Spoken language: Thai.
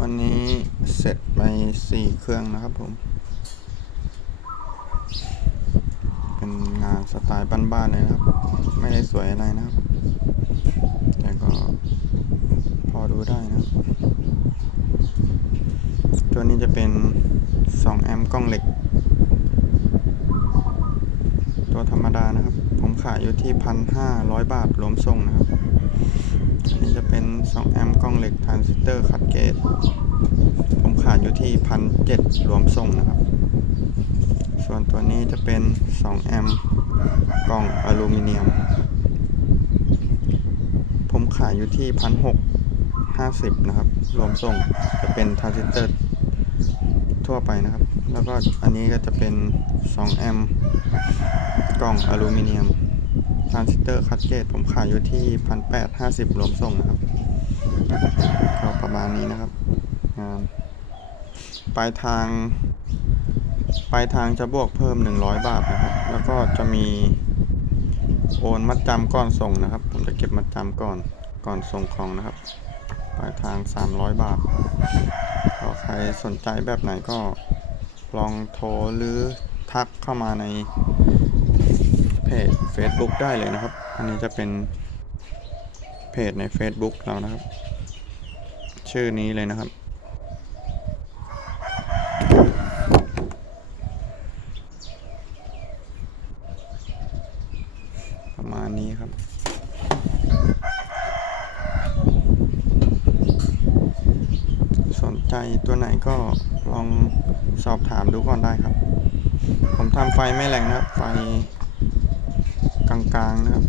วันนี้เสร็จไปสี่เครื่องนะครับผม เป็นงานสไตล์บ้านๆเลยนะครับ ไม่ได้สวยอะไรนะครับ แต่ก็พอดูได้นะตัวนี้จะเป็น2แอมป์กล้องเหล็ก ตัวธรรมดานะครับ ผมขายอยู่ที่1,500บาทรวมส่งนะครับ 12 แอมป์กล้องเหล็กทรานซิสเตอร์คัดเกตผมขายอยู่ที่พันเจ็ดรวมส่งนะครับ ส่วนตัวนี้จะเป็น 2 แอมป์กล่องอลูมิเนียม ผมขายอยู่ที่พันหกห้าสิบนะครับ รวมส่งจะเป็นทรานซิสเตอร์ทั่วไปนะครับ แล้วก็อันนี้ก็จะเป็น 2 แอมป์กล่องอลูมิเนียมทรานซิสเตอร์คัดเกตผมขายอยู่ที่พันแปดห้าสิบรวมส่งนะครับ ก็ประมาณนี้นะครับงานปลายทางปลายทางจะบวกเพิ่ม 100 บาทนะครับ แล้วก็จะมีโอนมัดจำก่อนส่งนะครับ ผมจะเก็บมัดจำก่อนก่อนส่งของนะครับ ปลายทาง 300 บาทก็ใครสนใจแบบไหนก็ลองโทรหรือทักเข้ามาในเพจ Facebook ได้เลยนะครับ อันนี้จะเป็นเพจใน Facebook เรานะครับ ชื่อนี้เลยนะครับ ประมาณนี้ครับสนใจตัวไหนก็ลองสอบถามดูก่อนได้ครับ ผมทำไฟไม่แรงนะครับ ไฟกลางๆนะครับ